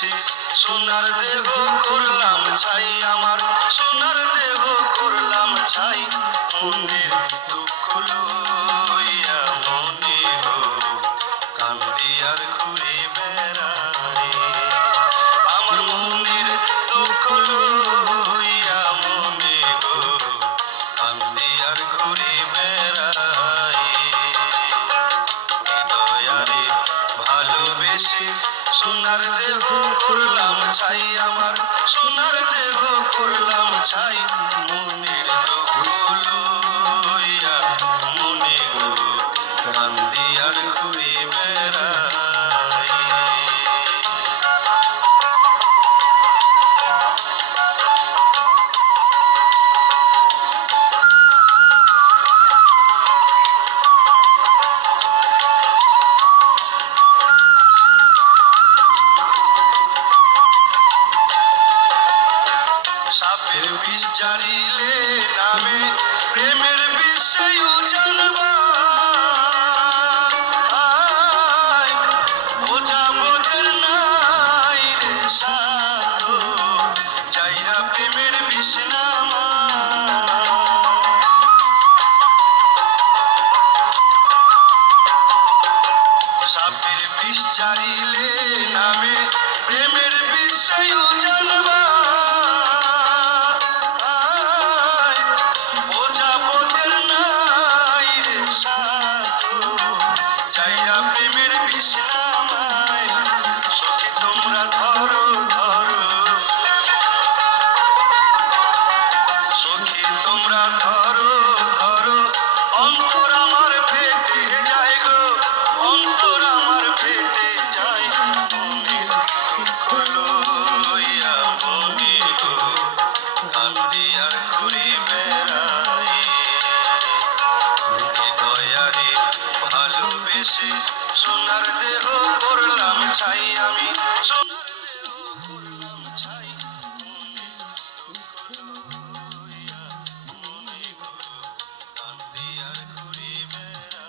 বেশি সোনার দেহ করলাম ছাই, আমার সোনার দেহ করলাম ছাই। মনের দুঃখ লইয়া মনে গো কান্দি আর ঘুরে বেড়াই। আমার মনের দুঃখ লইয়া মনে গো কান্দি আর ঘুরে বেড়াই। দয়ারে ভালোবেসে সোনার দেহ করলাম ছাই, আমার সোনার দেহ করলাম ছাই। মনের দুঃখ লইয়া মনে গো কান্দি আর ঘুরে বেড়াই। সাপের বিষ জারিলে নামে প্রেমের বিষয় জানবা। বোঝা বোধের নাই রে সাধ যাইরা প্রেমের বিষ নামা। সাপের বিষ জারিলে নামে প্রেমের বিষয় জানবা। সখী তোমরা ধরো ধরো, সখী তোমরা ধরো ধরো, অন্তর আমার ফেটে যায় গো, অন্তর আমার ফেটে যায়। মনের দুঃখ লইয়া মনে গো কান্দি আর ঘুরে বেড়াই। দয়ারে ভালোবেসে সোনার দেহ করলাম ছাই, আমি সোনার দেহ করলাম ছাই। মনের দুঃখ লইয়া মনে গো কান্দি আর ঘুরে বেড়াই।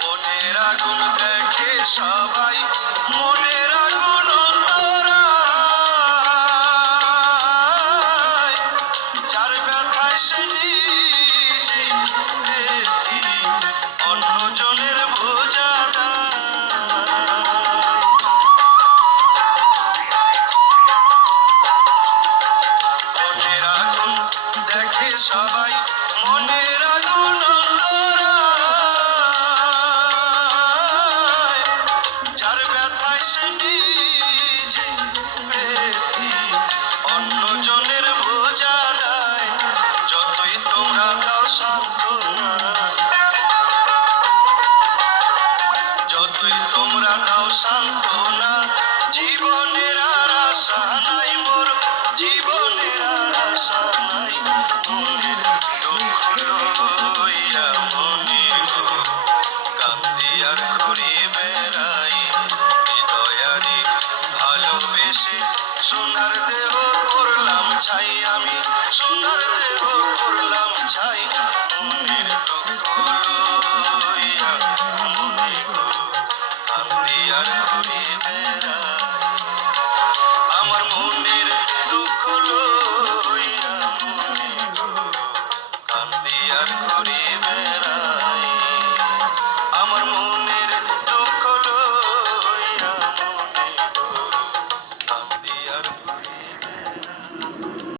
মনের আগুন দেখে সবাই, মনের আগুন অন্তরায়। যার ব্যথায় সে নিজে ব্যথি, অন্যজনের বোঝা দায়। মনের আগুন দেখে সবাই, মনের আগুন অন্তরায়। যার ব্যথায় সে নিজে ব্যথি, অন্যজনের বোঝা দেয়। যতই তোমরা দাও সান্ত্বনা, যতই তোমরা দাও সান্ত্বনা, জীবনের আর আশা নাই মোর, জীবনের আর আশা নাই। মনের দুঃখ লইয়া মনে গো কান্দি আর ঘুরে বেড়াই। দয়ারে ভালোবেসে সোনার দেহ করলাম ছাই, আমি সোনার দেহ করলাম ছাই। মনের দুঃখ লইয়া মনে গো কান্দি আর ঘুরে বেড়াই। আমার মনের দুঃখ লইয়া মনে গো কান্দি আর ঘুরে বেড়াই।